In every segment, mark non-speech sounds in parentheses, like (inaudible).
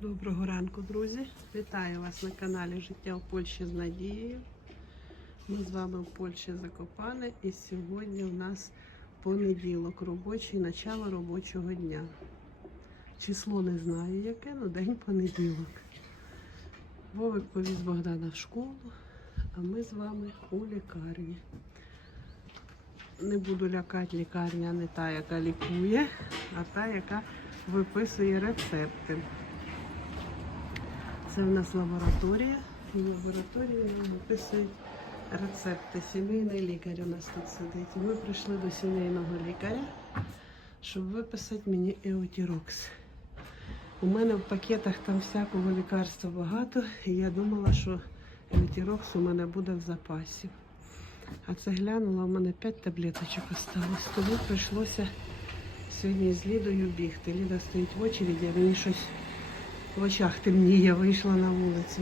Доброго ранку, друзі! Вітаю вас на каналі Життя в Польщі з Надією. Ми з вами в Польщі Закопане і сьогодні у нас понеділок робочий, начало робочого дня. Число не знаю яке, але день понеділок. Вовик повіз Богдана в школу, а ми з вами у лікарні. Не буду лякати, лікарня не та, яка лікує, а та, яка виписує рецепти. Це в нас лабораторія. В лабораторії виписують рецепти. Сімейний лікар у нас тут сидить. Ми прийшли до сімейного лікаря, щоб виписати мені еотірокс. У мене в пакетах там всякого лікарства багато, і я думала, що еотірокс у мене буде в запасі. А це глянула, у мене 5 таблеточок осталось. Тому прийшлося сьогодні з Лідою бігти. Ліда стоїть в очереді, а мені щось в очах темніє, вийшла на вулицю.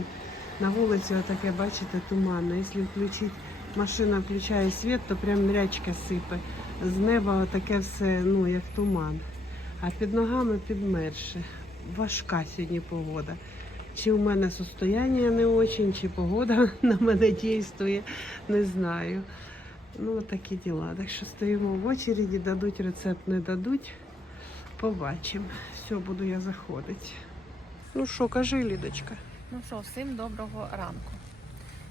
На вулиці отаке, бачите, туманно. Якщо включити, машина включає світ, то прям мрячка сипе. З неба отаке все, ну, як туман. А під ногами підмерше. Важка сьогодні погода. Чи в мене состояння не очень, чи погода (laughs) на мене дійствує, не знаю. Ну, такі діла. Так що стоїмо в очереді, дадуть рецепт, не дадуть. Побачимо. Все, буду я заходити. Ну що, кажи, Лідочка. Ну що, всім доброго ранку.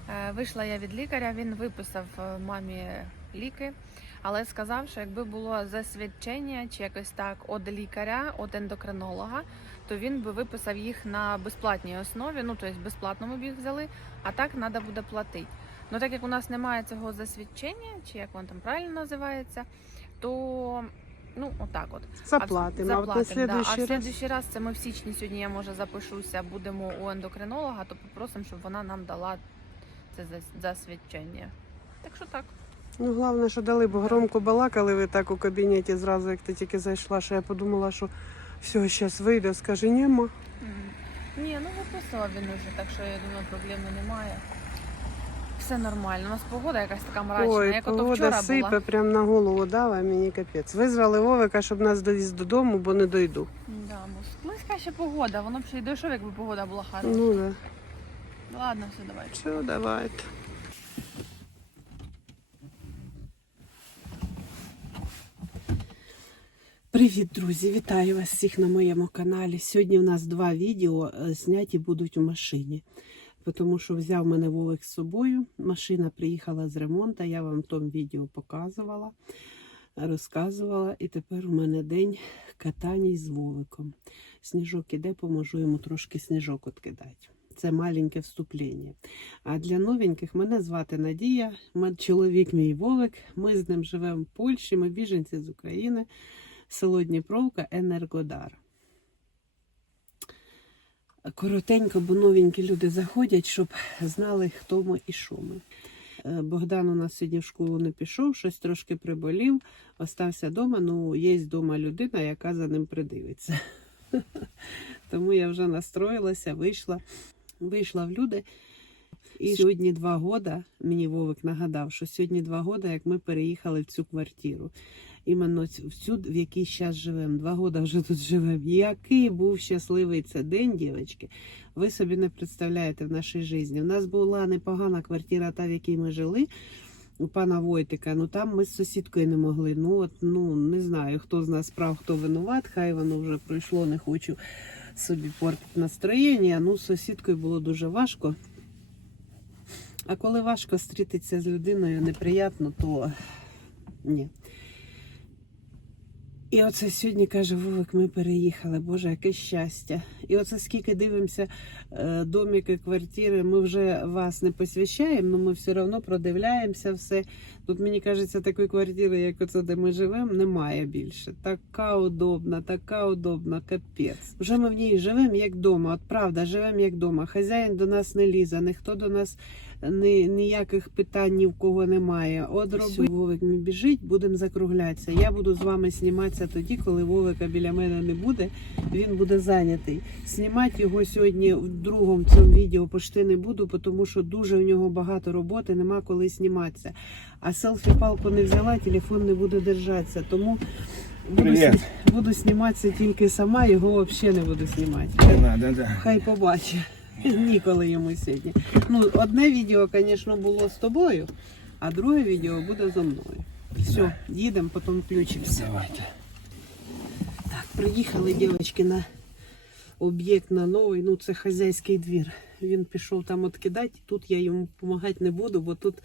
Е, Вийшла я від лікаря, він виписав е, мамі ліки, але сказав, що якби було засвідчення чи якось так від лікаря, від ендокринолога, то він би виписав їх на безплатній основі, ну тобто безплатно ми б їх взяли, а так треба буде платити. Ну так як у нас немає цього засвідчення, чи як воно там правильно називається, то ну отак от. Заплатимо. А, от на Заплатимо, да. А в следующий раз це ми в січні сьогодні я може запишуся, будемо у ендокринолога, то попросимо, щоб вона нам дала це зас- засвідчення. Так що так. Ну, головне, що дали, бо громко балакали ви так у кабінеті зразу, як ти тільки зайшла, що я подумала, що все, зараз вийде, скаже, нема. Ні, ну виписував він уже, так що я думаю, проблеми немає. Все нормально. У нас погода якась така мрачна, Ой, як ото погода вчора сипе була. прямо на голову дава, мені капець. Визвали Вовика, щоб нас довіз додому, бо не дойду. Да, ну, близька ще погода, воно б ще й дійшов, якби погода була хороша. Ну да. Ладно, все, давайте. Все, давайте. Привіт, друзі! Вітаю вас всіх на моєму каналі. Сьогодні у нас два відео е, зняті будуть у машині, тому що взяв мене Вовик з собою. Машина приїхала з ремонту, я вам в тому відео показувала, розказувала. І тепер у мене день катання з Вовиком. Сніжок іде, поможу йому трошки сніжок відкидати. Це маленьке вступлення. А для новеньких мене звати Надія, чоловік мій Вовик. Ми з ним живемо в Польщі, ми біженці з України, село Дніпровка, Енергодар. Коротенько, бо новенькі люди заходять, щоб знали, хто ми і що ми. Е, Богдан у нас сьогодні в школу не пішов, щось трошки приболів, остався вдома. Ну, є вдома людина, яка за ним придивиться. (laughs) Тому я вже настроїлася, вийшла, вийшла в люди. І сьогодні два года, мені Вовик нагадав, що сьогодні два года, як ми переїхали в цю квартиру. Іменно цю- в якій зараз живемо. Два года вже тут живемо. Який був щасливий це день, дівчатки, ви собі не представляєте в нашій житті. У нас була непогана квартира, та в якій ми жили. У пана Войтика, ну там ми з сусідкою не могли. Ну от ну не знаю, хто з нас прав, хто винуват. Хай воно вже пройшло, не хочу собі портити настроєння. Ну, з сусідкою було дуже важко. А коли важко зустрітися з людиною неприємно, то ні. І оце сьогодні каже Вовик, ми переїхали. Боже, яке щастя. І оце скільки дивимося доміки, домики, квартири, ми вже вас не посвящаємо, але ми все одно продивляємося все. Тут мені кажеться, такої квартири, як оце, де ми живемо, немає більше. Така удобна, така удобна, капець. Вже ми в ній живемо як вдома. От правда, живемо як вдома. Хазяїн до нас не лізе, ніхто до нас ні, ніяких питань ні в кого немає. От роби Вовик мій біжить, будемо закруглятися. Я буду з вами зніматися тоді, коли Вовика біля мене не буде. Він буде зайнятий. Знімати його сьогодні в другому цьому відео почти не буду, тому що дуже в нього багато роботи, нема коли зніматися. А селфі-палку не взяла, телефон не буде держатися. Тому Буду, сні- буду зніматися тільки сама, його взагалі не буду знімати. Не надо, да. Хай побачить. (laughs) Ніколи йому сьогодні. Ну, одне відео, звісно, було з тобою, а друге відео буде зо мною. Все, їдемо, потім включимося. Давайте. Так, приїхали дівчатки на об'єкт на новий, ну це хазяйський двір. Він пішов там відкидати, тут я йому допомагати не буду, бо тут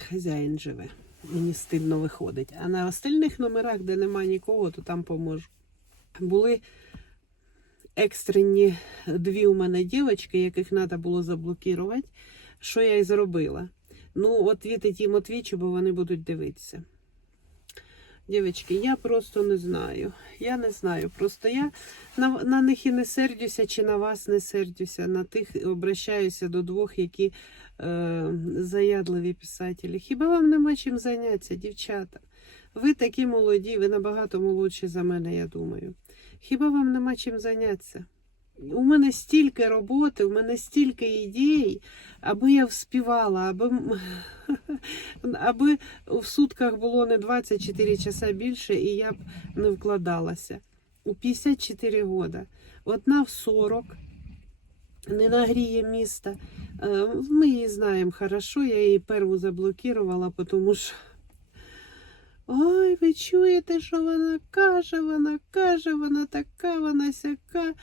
хазяїн живе. Мені стильно виходить. А на остальних номерах, де нема нікого, то там поможу. Були екстрені дві у мене дівчатки, яких треба було заблокувати. Що я і зробила? Ну, от відіть їм отвічі, бо вони будуть дивитися. Дівчатки, я просто не знаю. Я не знаю. Просто я на, на них і не сердюся, чи на вас не сердюся. На тих обращаюся до двох, які е, заядливі писателі. Хіба вам нема чим зайнятися, дівчата? Ви такі молоді, ви набагато молодші за мене, я думаю. Хіба вам нема чим зайнятися? У мене стільки роботи, у мене стільки ідей, аби я вспівала, аби, (laughs) аби в сутках було не 24 часа більше, і я б не вкладалася. У 54 года. Одна в 40 не нагріє міста. Е, Ми її знаємо хорошо, я її перву заблокувала, тому що. Ой, ви чуєте, що вона каже, вона каже, вона така, вона сяка.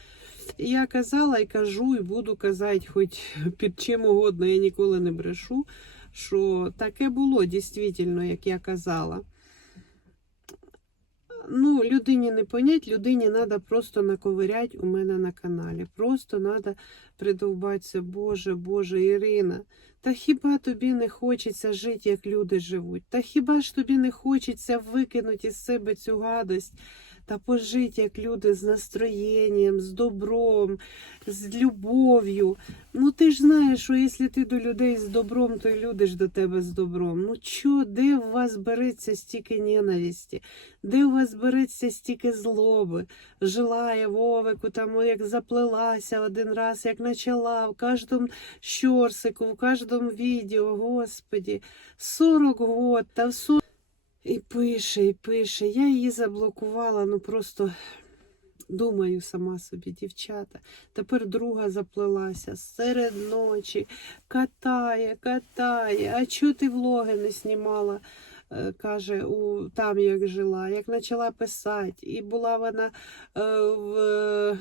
Я казала і кажу, і буду казати, хоч під чим угодно, я ніколи не брешу, що таке було дійсно, як я казала. Ну, людині не понять, людині треба просто наковирять у мене на каналі. Просто треба придовбатися, Боже, Боже, Ірина. Та хіба тобі не хочеться жити, як люди живуть? Та хіба ж тобі не хочеться викинути із себе цю гадость та пожити, як люди з настроєнням, з добром, з любов'ю? Ну ти ж знаєш, що якщо ти до людей з добром, то й люди ж до тебе з добром. Ну чо, де у вас береться стільки ненависті? Де у вас береться стільки злоби? Жила Вовику, там як заплелася один раз, як почала в кожному щорсику, в кожному відео, господі, 40 год, та в 40... І пише, і пише. Я її заблокувала, ну просто думаю сама собі, дівчата. Тепер друга заплелася серед ночі, катає, катає. А чого ти влоги не знімала? Е, Каже, у там як жила, як почала писати, і була вона е, в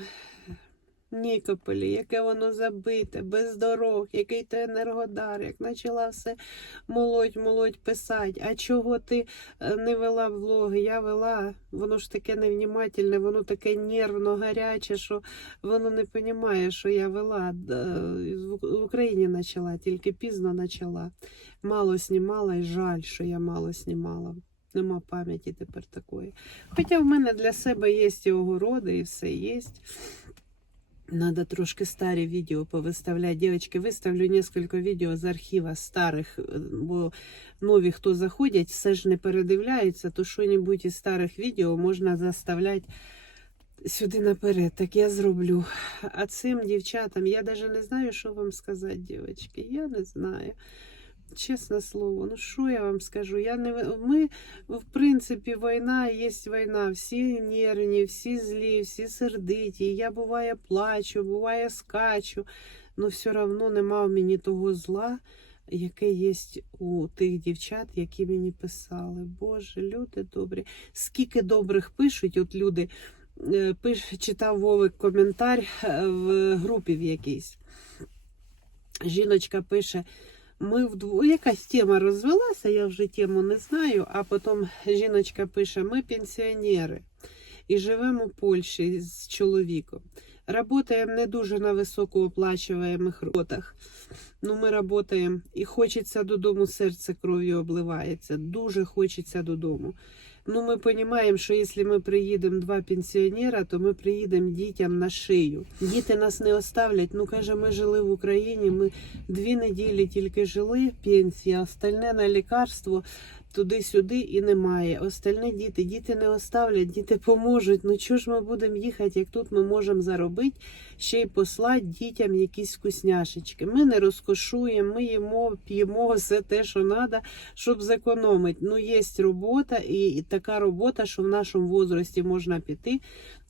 Нікополі, яке воно забите, без дорог, який ти енергодар, як почала все молоть, молоть писати. А чого ти е, не вела влоги? Я вела, воно ж таке невнімательне, воно таке нервно, гаряче, що воно не розуміє, що я вела. В Україні почала, тільки пізно почала. Мало знімала і жаль, що я мало знімала. Нема пам'яті тепер такої. Хоча в мене для себе є і огороди, і все є. Надо трошки старі відео повиставляти. Дівчатки, виставлю несколько відео з архіва старих, е, бо нові, хто заходять, все ж не передивляються, то що-небудь із старих відео можна заставляти сюди наперед. Так я зроблю. А цим дівчатам я навіть не знаю, що вам сказати, дівчатки. Я не знаю. Чесне слово, ну що я вам скажу? Я не ми, в принципі, війна є війна. Всі нервні, всі злі, всі сердиті. Я буває плачу, буває скачу, але все одно нема в мені того зла, яке є у тих дівчат, які мені писали. Боже, люди добрі. Скільки добрих пишуть, от люди е, пиш, читав Вовик коментар е, в групі в якійсь. Жіночка пише. Ми вдво... якась тема розвелася, я вже тему не знаю. А потім жіночка пише: ми пенсіонери і живемо в Польщі з чоловіком. Работаємо не дуже на високооплачуваємих роботах. Ну, ми працюємо і хочеться додому, серце кров'ю обливається. Дуже хочеться додому. Ну, ми розуміємо, що якщо ми приїдемо два пенсіонера, то ми приїдемо дітям на шию. Діти нас не оставлять. Ну, каже, ми жили в Україні, ми дві неділі тільки жили, пенсія, остальне на лікарство туди-сюди і немає. Остальні діти, діти не оставлять, діти поможуть. Ну чого ж ми будемо їхати, як тут ми можемо заробити, ще й послати дітям якісь вкусняшечки. Ми не розкошуємо, ми їмо, п'ємо все те, що треба, щоб зекономити. Ну, є робота, і, така робота, що в нашому возрасті можна піти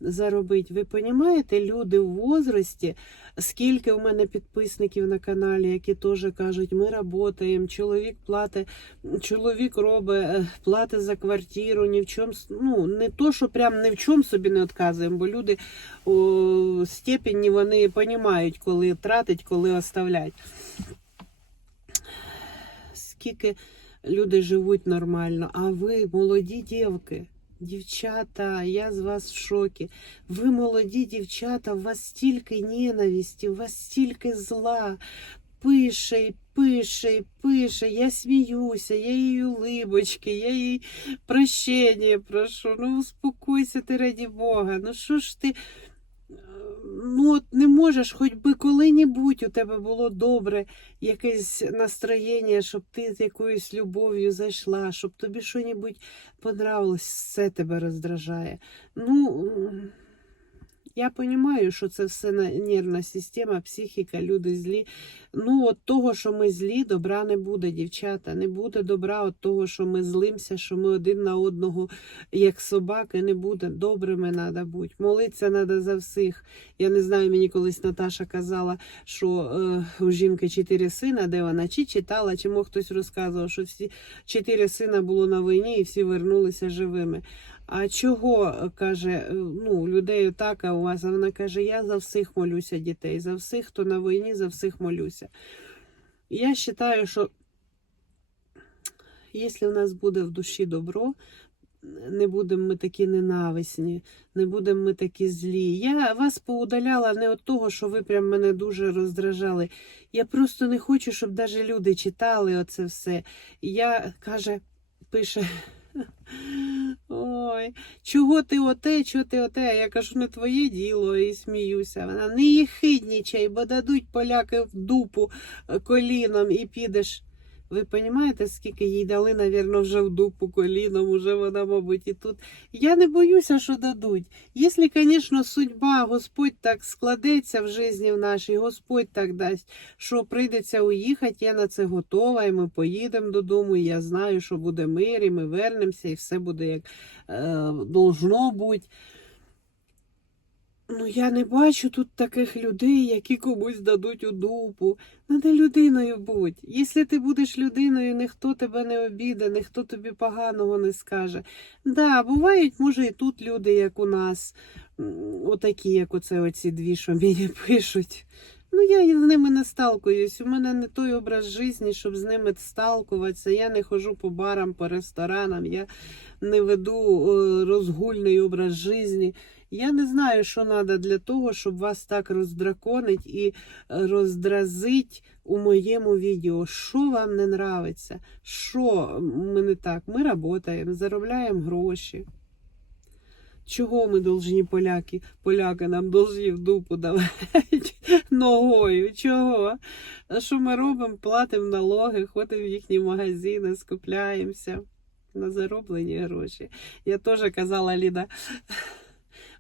заробити. Ви розумієте, люди в возрасті, скільки у мене підписників на каналі, які теж кажуть, ми працюємо, чоловік платить, чоловік робить, е, платить за квартиру, ні в чому, ну, не то, що прям ні в чому собі не відказуємо, бо люди о, степені вони розуміють, коли тратить, коли оставлять. Скільки люди живуть нормально, а ви, молоді дівки, дівчата, я з вас в шокі. Ви молоді дівчата, у вас стільки ненависті, у вас стільки зла. Пише, і пише, і пише, я сміюся, я їй улибочки, я їй прощення прошу. Ну успокойся ти раді Бога. Ну що ж ти? Ну, от не можеш, хоч би коли-небудь у тебе було добре якесь настроєння, щоб ти з якоюсь любов'ю зайшла, щоб тобі щось понравилось, все тебе роздражає. Ну, я розумію, що це все на- нервна система, психіка, люди злі. Ну, от того, що ми злі, добра не буде, дівчата. Не буде добра від того, що ми злимося, що ми один на одного, як собаки, не буде. Добрими треба бути. Молитися треба за всіх. Я не знаю, мені колись Наташа казала, що е, у жінки чотири сина, де вона чи читала, чи мог хтось розказував, що всі чотири сина було на війні і всі вернулися живими. А чого каже, е, ну, людей так, а у вас? А вона каже: я за всіх молюся дітей, за всіх, хто на війні, за всіх молюся. Я вважаю, що якщо в нас буде в душі добро, не будемо ми такі ненависні, не будемо ми такі злі. Я вас поудаляла не від того, що ви прям мене дуже роздражали. Я просто не хочу, щоб навіть люди читали оце все. Я каже, пише. Ой, чого ти оте, чого ти оте? Я кажу, не твоє діло, і сміюся. Вона не їхиднічай, бо дадуть поляки в дупу е, коліном і підеш. Ви розумієте, скільки їй дали, навірно, вже в дупу коліном, уже вона, мабуть, і тут. Я не боюся, що дадуть. Якщо, звісно, судьба, Господь так складеться в житті в нашій, Господь так дасть, що прийдеться уїхати, я на це готова, і ми поїдемо додому, і я знаю, що буде мир, і ми вернемося, і все буде як е, должно бути. Ну, я не бачу тут таких людей, які комусь дадуть у дупу. Надо людиною будь. Якщо ти будеш людиною, ніхто тебе не обіде, ніхто тобі поганого не скаже. Да, бувають, може, і тут люди, як у нас, отакі, як оце оці дві, що мені пишуть. Ну, я з ними не сталкуюсь. У мене не той образ життя, щоб з ними сталкуватися. Я не ходжу по барам, по ресторанам, я не веду е, розгульний образ життя. Я не знаю, що треба для того, щоб вас так роздраконить і е, роздразить у моєму відео. Що вам не нравиться? Що ми не так? Ми працюємо, заробляємо гроші. Чого ми должні поляки? Поляки нам должні в дупу давати (laughs) ногою. Чого? Що ми робимо? Платимо налоги, ходимо в їхні магазини, скупляємося на зароблені гроші. Я теж казала, Ліда, (laughs)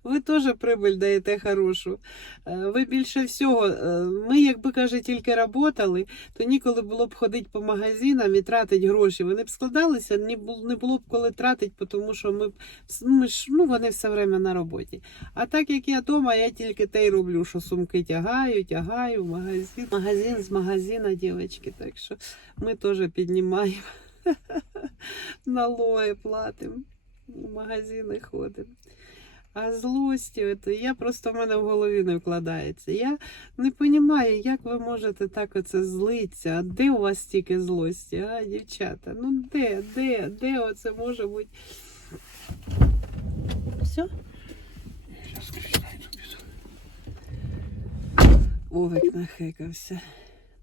ви теж прибиль даєте хорошу. Е, Ви більше всього, е, ми, якби каже, тільки працювали, то ніколи було б ходити по магазинам і тратити гроші. Вони б складалися, не було, б коли тратити, тому що ми, ми ж, ну, вони все время на роботі. А так як я вдома, я тільки те й роблю, що сумки тягаю, тягаю в магазин. Магазин з магазина, дівчатки, так що ми теж піднімаємо (laughs) налоги, платимо, в магазини ходимо. А злості, от, я просто в мене в голові не вкладається. Я не розумію, як ви можете так оце злитися. А де у вас стільки злості, а, дівчата? Ну де, де, де оце може бути? Все? Овик нахекався.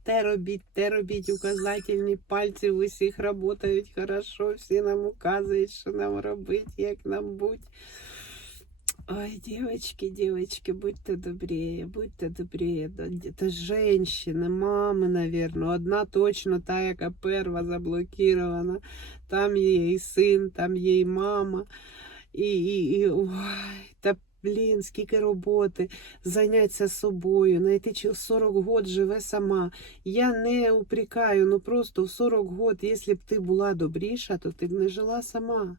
Те робіть, те робіть, указательні пальці у всіх працюють хорошо, всі нам указують, що нам робити, як нам бути. Ой, девочки, девочки, будьте добрее, будьте добрее. Да, Это женщины, мамы, наверное. Одна точно та, яка перва заблокирована. Там є і син, там є і мама. І, і, і ой, та блін, скільки роботи, зайнятися собою, знайти чи 40 год живе сама. Я не упрекаю, ну просто в 40 год, якщо б ти була добріша, то ти б не жила сама.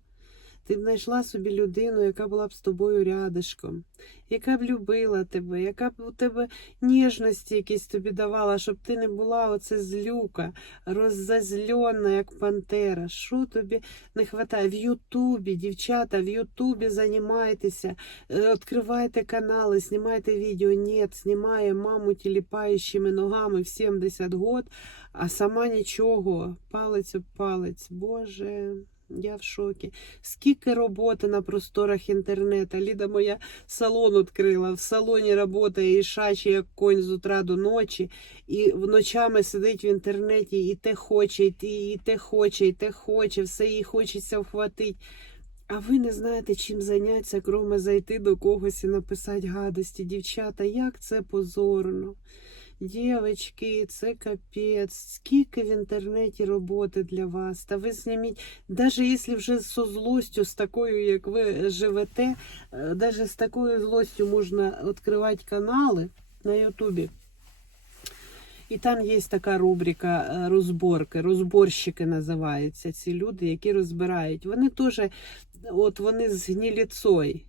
Ти б знайшла собі людину, яка була б з тобою рядишком, яка б любила тебе, яка б у тебе ніжності якісь тобі давала, щоб ти не була оце злюка, роззазльона, як пантера. Що тобі не вистачає? В Ютубі, дівчата, в Ютубі займайтеся, е, відкривайте канали, знімайте відео. Ні, знімає маму тіліпаючими ногами в 70 год, а сама нічого, палець об палець. Боже. Я в шокі. Скільки роботи на просторах інтернету. Ліда моя салон відкрила. В салоні працює і шаче, як конь з утра до ночі. І вночами сидить в інтернеті, і те хоче, і те, і те хоче, і те хоче, все їй хочеться вхватити. А ви не знаєте, чим зайнятися, кроме зайти до когось і написати гадості. Дівчата, як це позорно. Дівочки, це капець. Скільки в інтернеті роботи для вас. Та ви зніміть, навіть якщо вже зі злостю, з такою, як ви живете, навіть з такою злостю можна відкривати канали на Ютубі. І там є така рубрика е, розборки, розборщики називаються ці люди, які розбирають. Вони теж, от вони з гніліцой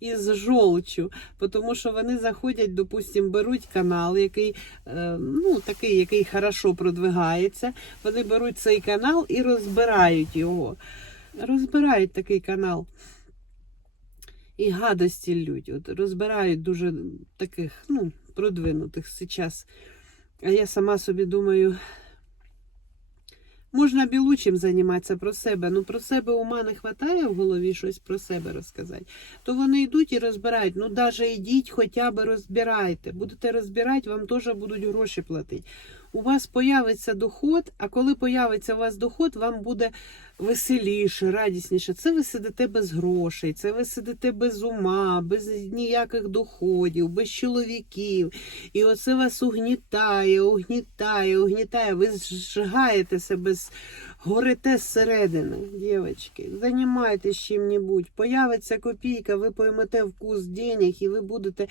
і з (laughs) жолчу, тому що вони заходять, допустим, беруть канал, який е, ну, такий, який хорошо продвигається. Вони беруть цей канал і розбирають його. Розбирають такий канал. І гадості лють. От розбирають дуже таких, ну, продвинутих зараз. А я сама собі думаю, можна білучим займатися про себе. Ну про себе ума не вистачає в голові щось про себе розказати. То вони йдуть і розбирають. Ну, навіть йдіть, хоча б розбирайте. Будете розбирати, вам теж будуть гроші платити. У вас появиться доход, а коли появиться у вас доход, вам буде веселіше, радісніше. Це ви сидите без грошей, це ви сидите без ума, без ніяких доходів, без чоловіків. І оце вас угнітає, угнітає, угнітає. Ви зжигаєте себе, горите зсередини, дівчатки. Займайтесь чим-небудь. Появиться копійка, ви поймете вкус денег і ви будете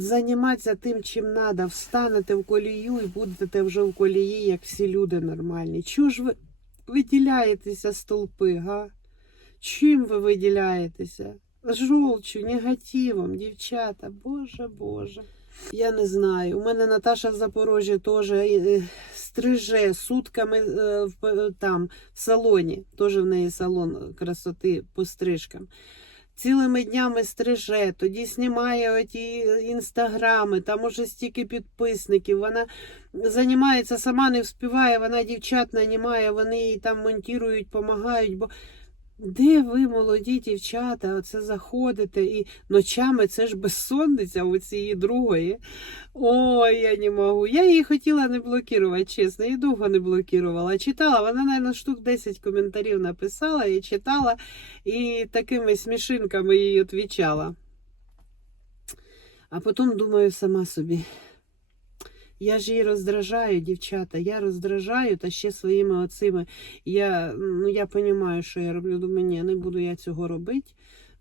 займатися тим, чим треба. Встанете в колію і будете вже в колії, як всі люди нормальні. Чого ж ви виділяєтеся з толпи, га? Чим ви виділяєтеся? Жолчу, негативом, дівчата, боже, боже. Я не знаю. У мене Наташа в Запорожжі теж е, стриже сутками е, там в салоні. Теж в неї салон красоти по стрижкам. Цілими днями стриже, тоді знімає оті інстаграми, там уже стільки підписників. Вона займається, сама не вспіває, вона дівчат нанімає, вони їй там монтірують, допомагають. Бо де ви, молоді дівчата, оце заходите і ночами це ж безсонниця у цієї другої. Ой, я не можу. Я її хотіла не блокувати, чесно, і довго не блокувала. Читала, вона, мабуть, штук 10 коментарів написала, я читала і такими смішинками їй відповідала. А потім думаю сама собі. Я ж її роздражаю, дівчата. Я роздражаю та ще своїми оцими. Я, ну, я розумію, що я роблю. Думаю, ні, не буду я цього робити.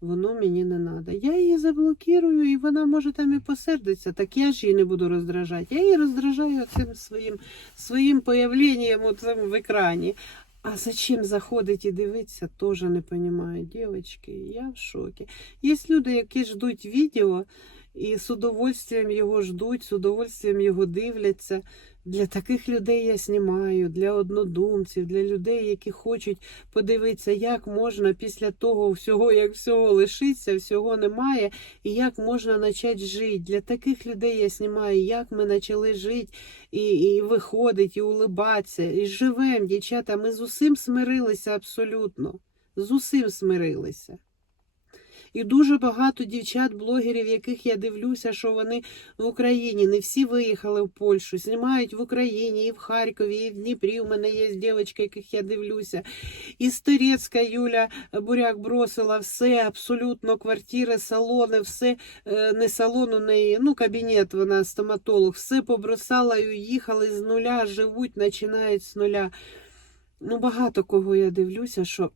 Воно мені не треба. Я її заблокірую, і вона може там і посердиться. Так я ж її не буду роздражати. Я її роздражаю цим своїм, своїм появленням в екрані. А зачем заходить і дивитися, теж не розумію. Дівчатки, я в шокі. Є люди, які ждуть відео і з удовольствием його ждуть, з удовольствием його дивляться. Для таких людей я знімаю, для однодумців, для людей, які хочуть подивитися, як можна після того всього, як всього лишиться, всього немає, і як можна почати жити. Для таких людей я знімаю, як ми почали жити, і, і виходить, і улибатися, і живемо, дівчата. Ми з усім смирилися абсолютно. З усім смирилися. І дуже багато дівчат-блогерів, яких я дивлюся, що вони в Україні. Не всі виїхали в Польщу, знімають в Україні, і в Харкові, і в Дніпрі. У мене є дівчатки, яких я дивлюся. І Сторецька Юля Буряк бросила все, абсолютно квартири, салони, все е, не салон у неї, ну кабінет, вона стоматолог, все побросала і уїхали з нуля, живуть, починають з нуля. Ну, багато кого я дивлюся, що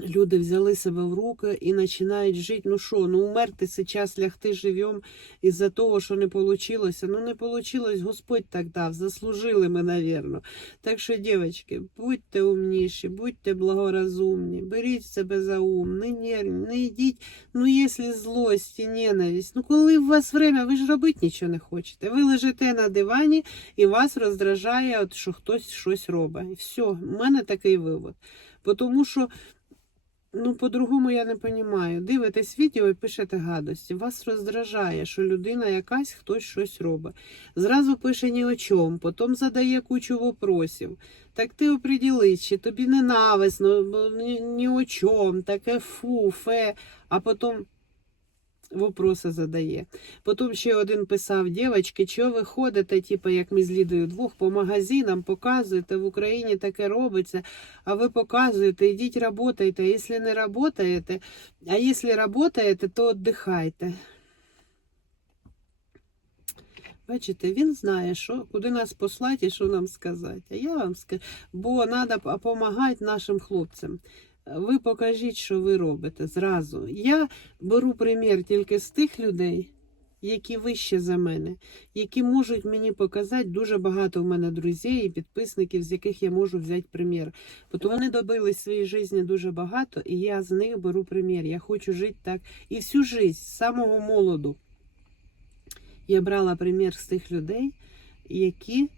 люди взяли себе в руки і починають жити. Ну що, ну умерти зараз, лягти живем із-за того, що не вийшло. Ну не вийшло, Господь так дав, заслужили ми, навірно. Так що, дівчатки, будьте умніші, будьте благоразумні, беріть себе за ум, не нервні, не йдіть, ну якщо злость і ненависть. Ну коли у вас время, ви ж робити нічого не хочете. Ви лежите на дивані і вас роздражає, от, що хтось щось робить. Все, у мене такий вивод. Тому що Ну, по-другому я не розумію. Дивитесь відео і пишете гадості. Вас роздражає, що людина якась хтось щось робить. Зразу пише ні о чому, потім задає кучу вопросів. Так ти оприділись, чи тобі ненависно, ні, ні о чому, таке фу, фе, а потім вопроси задає. Потім ще один писав: дівчатки, чого ви ходите, типу, як ми з Лідою двох, по магазинам показуєте, в Україні таке робиться, а ви показуєте, йдіть работайте. Якщо не работаєте, а якщо работаєте, то віддихайте. Бачите, він знає, що, куди нас послати і що нам сказати. А я вам скажу, бо треба допомагати нашим хлопцям. Ви покажіть, що ви робите зразу. Я беру примір тільки з тих людей, які вище за мене, які можуть мені показати дуже багато в мене друзів і підписників, з яких я можу взяти примір. Бо вони добились своїй житті дуже багато, і я з них беру примір. Я хочу жити так і всю життя, з самого молоду. Я брала примір з тих людей, які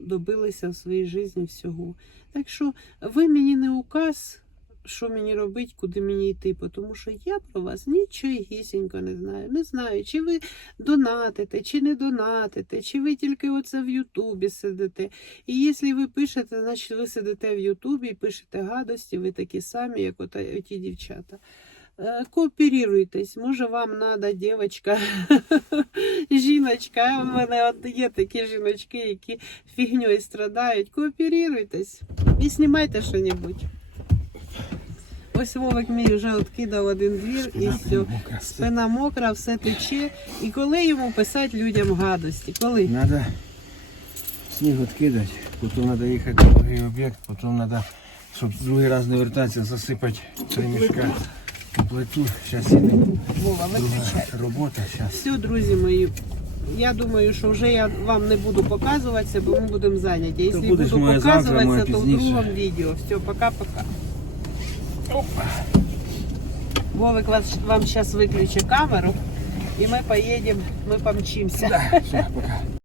добилися в своїй житті всього. Так що ви мені не указ, що мені робити, куди мені йти, тому що я про вас нічогісінько не знаю. Не знаю, чи ви донатите, чи не донатите, чи ви тільки оце в Ютубі сидите. І якщо ви пишете, значить ви сидите в Ютубі і пишете гадості, ви такі самі, як оті дівчата. Е, Кооперируйтесь, може вам треба дівчинка, (laughs) жіночка. У мене от є такі жіночки, які фігньою страдають. Кооперируйтесь і знімайте щось. Ось Вовик мій вже відкидав один двір і все. Спина мокра, все тече. І коли йому писати людям гадості? Коли? Надо сніг відкидати, потім треба їхати на другий об'єкт, потім треба, щоб другий раз не вертатися, засипати три мішка плиту. Зараз іде Вова, виключай. робота. Зараз. Все, друзі мої. Я думаю, що вже я вам не буду показуватися, бо ми будемо зайняті. Якщо будеш буду моя завтра, показуватися, моя то в пізніше. другому відео. Все, пока-пока. Вовик вас, вам сейчас выключу камеру, и мы поедем, мы помчимся. Да, Все, пока.